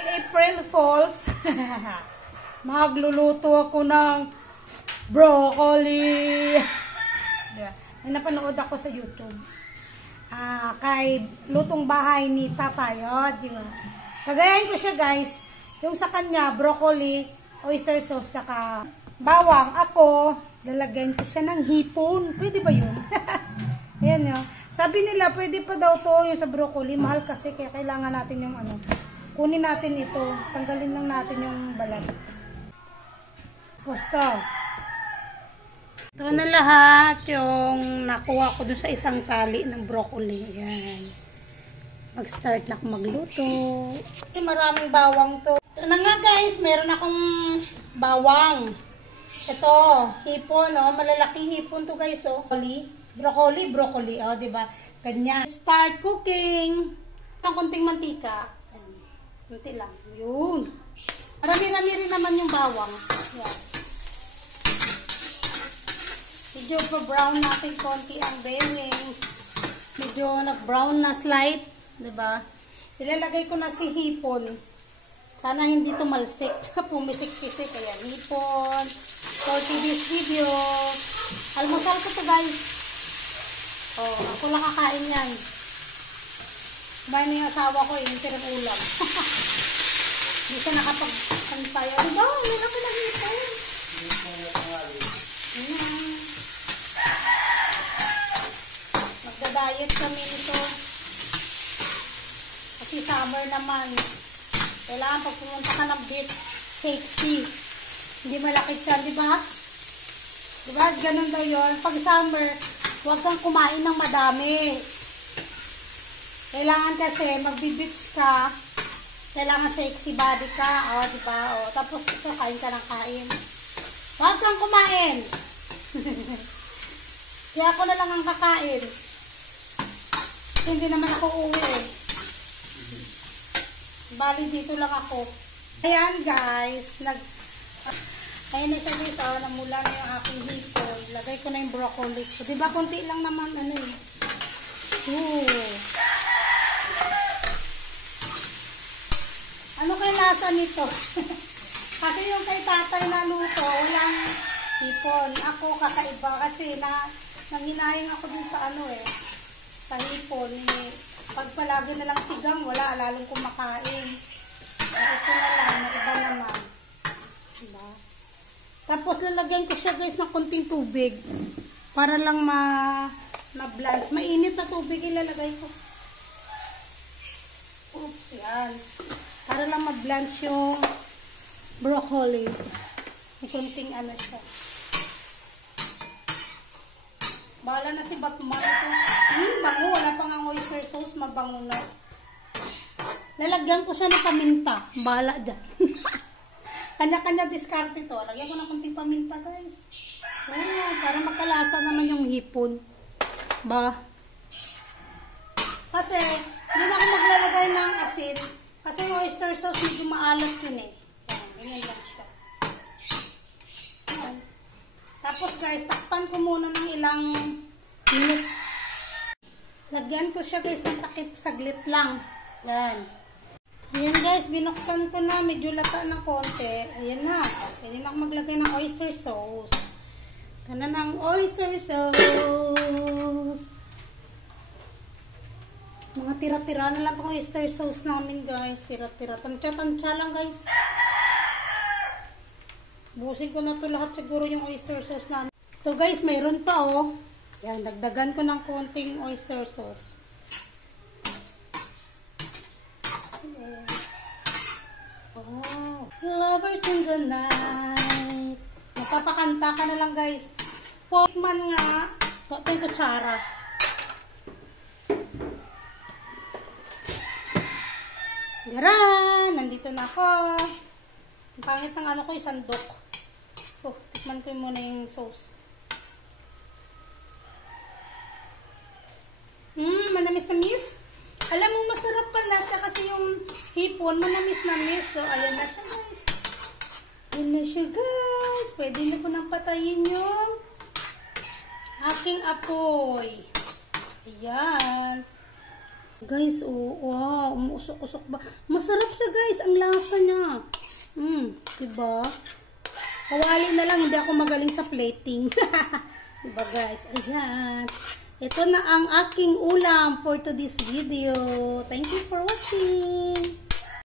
April Fools. Magluluto ako ng broccoli. May napanood ako sa YouTube. Kay lutong bahay ni Tatay. Diba? Kagayahin ko siya, guys. Yung sa kanya, broccoli, oyster sauce, tsaka bawang. Ako, lalagyan ko siya ng hipon. Pwede ba yun? Ayan yun. Sabi nila, pwede pa daw to yung sa broccoli. Mahal kasi, kaya kailangan natin yung ano. Kunin natin ito. Tanggalin lang natin yung balat. Basta. Ito na lahat yung nakuha ko dun sa isang tali ng broccoli. Ayan. Mag-start na akong magluto. Maraming bawang to. Ito na nga, guys. Meron akong bawang. Ito. Hipon. Malalaking hipon to, guys. Broccoli. Diba? Ganyan. Start cooking. Ang konting mantika. Kunti lang. Yun. Marami-rami rin naman yung bawang. Yan. Medyo pa-brown natin konti ang bearings. Medyo nag-brown na slight. Diba? Ilalagay ko na si hipon. Sana hindi tumalsik. Pumisik-pisik. Ayan. Hipon. For today's video. Almusal ko to, guys. Ako lang kakain yan. Kumain na yung asawa ko, yung tirang ulam. Hindi siya nakapag-antay. Diba? Hindi na pinag-hipon. Magda-diet kami nito. Kasi summer naman. Kailangan pag pumunta ka ng beach, sexy. Hindi malakit siya, diba? Diba? Ganun ba yun? Pag summer, huwag kang kumain ng madami. Kailangan kasi magbi-beach ka, kailangan sexy body ka, diba? Tapos kain ka ng kain. Huwag kang kumain. Kaya ako na lang ang kakain. Kasi hindi naman ako uwi. Bali dito lang ako. Ayan, guys, ayan na siya dito, namula na yung aking hipon. Lagay ko na yung broccoli. So, diba, konti lang naman, Ano kaya lasa nito? Kasi yung kay tatay na luto, walang hipon. Ako kakaiba kasi nanghinayang ako dun sa sa hipon. Pag palagi na lang sigang, wala, lalong kumakain. Ito na lang, iba naman. Diba? Tapos lalagyan ko siya, guys, ng konting tubig. Para lang ma-blanch. Mainit na tubig ilalagay ko. Oops, yan. Para lang ma-blanch yung broccoli. May konting siya. Bahala na si Batman ito. Bango. Wala pa nga oyster sauce. Mabango na. Lalagyan ko siya ng paminta. Bahala dyan. Kanya-kanya discard ito. Lagyan ko ng konting paminta, guys. Para magkalasa naman yung hipon. Ba? Kasi, hindi na ako maglalagay ng asin. Kasi yung oyster sauce, medyo maalat yun. Ganyan lang siya. Tapos, guys, takpan ko muna ng ilang minutes. Lagyan ko siya, guys, ng takip saglit lang. Yan. Ayan, guys, binuksan ko na. Medyo lata ng konti. Ayan na. Pwede na ako maglagay ng oyster sauce. Ito na ng oyster sauce. Mga tira-tira na lang pang oyster sauce namin, guys. Tira-tira. Tansya-tansya lang, guys. Busin ko na to lahat siguro yung oyster sauce namin. Ito, guys, mayroon pa, Yan, dagdagan ko ng konting oyster sauce. Yes. Lovers in the night. Magpapakanta ka na lang, guys. Pokman nga. Ito yung kutsara. Yaran! Nandito na ako. Ang pangit ng ko, sandok. Tikman ko muna yung sauce. Manamis-namis. Alam mo, masarap pala siya kasi yung hipon, manamis-namis. So, ayan na siya, guys. Ayan na siya, guys. Pwede na po nang patayin yung aking apoy. Ayan. Guys, oh, wow, umuusok-usok ba? Masarap siya guys, ang lasa niya. Diba? Kawali na lang, hindi ako magaling sa plating. Diba guys? Ayan. Ito na ang aking ulam for today's video. Thank you for watching.